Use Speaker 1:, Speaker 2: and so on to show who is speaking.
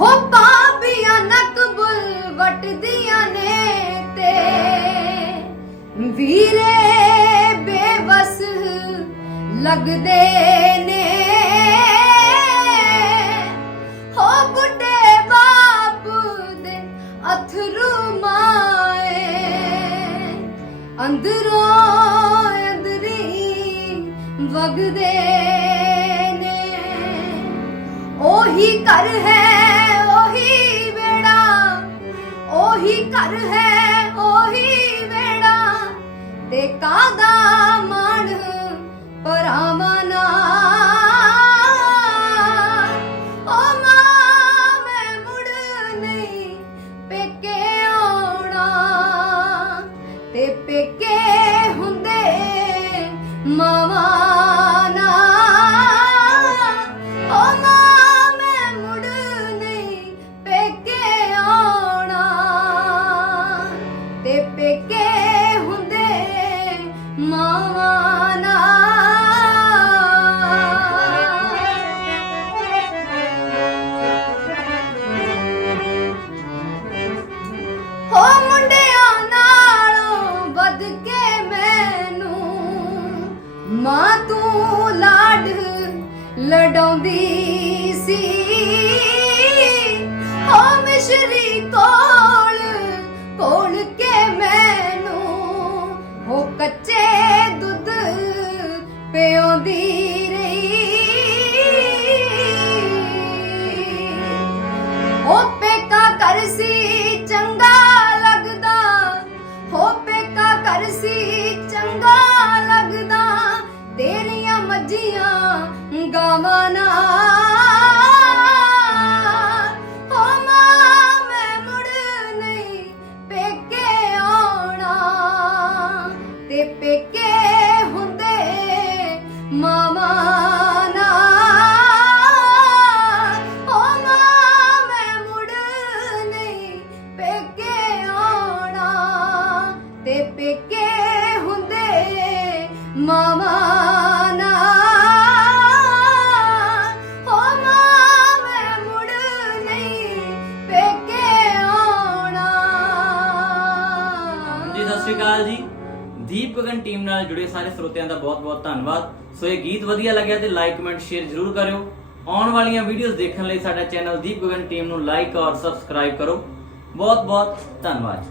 Speaker 1: ਹੋ ਪਾਪੀਆਂ ਨਕਬੁਲ ਵਟਦੀਆਂ ਨੇ ਤੇ। ਵੀਰੇ ਬੇਵਸ ਲੱਗਦੇ ਨੇ। ਹੋ ਬੁੱਢੇ ਬਾਪ ਦੇ ਅਥਰੂ ਮਾਏ। ਅੰਦਰੋਂ ਅੰਦਰੀ ਵਗਦੇ ਨੇ। ਉਹੀ ਕਰ ਹੈ ਘਰ ਹੈ ਉਹੀ ਵੇੜਾ ਤੇ ਕਾਦਾ ਮਨ ਪਰਾਵਾਂ ਨਾਲ। ਓ ਮਾਂ, ਮੈਂ ਮੁੜ ਨਹੀਂ ਪੇਕੇ ਆਉਣਾ। ਤੇ ਪੇਕੇ ਹੁੰਦੇ ਮਾਵਾਂ ਮਾਂ ਤੂੰ ਲਾਡ ਲਡਾਉਂਦੀ ਸੀ। ਹੋ ਮਿਸ਼ਰੀ ਕੋਲ ਕੋਲ ਕੇ ਮੈਨੂੰ ਹੋ ਕੱਚ
Speaker 2: ਸਤਿ ਸ਼੍ਰੀ ਅਕਾਲ ਜੀ। ਦੀਪ ਗਗਨ ਟੀਮ ਨਾਲ ਜੁੜੇ ਸਾਰੇ ਸਰੋਤਿਆਂ ਦਾ ਬਹੁਤ-ਬਹੁਤ ਧੰਨਵਾਦ। ਸੋ ਇਹ ਗੀਤ ਵਧੀਆ ਲੱਗਿਆ ਤੇ ਲਾਈਕ ਕਮੈਂਟ ਸ਼ੇਅਰ ਜ਼ਰੂਰ ਕਰਿਓ। ਆਉਣ ਵਾਲੀਆਂ ਵੀਡੀਓਜ਼ ਦੇਖਣ ਲਈ ਸਾਡਾ ਚੈਨਲ ਦੀਪ ਗਗਨ ਟੀਮ ਨੂੰ ਲਾਈਕ ਔਰ ਸਬਸਕ੍ਰਾਈਬ ਕਰੋ। ਬਹੁਤ-ਬਹੁਤ ਧੰਨਵਾਦ।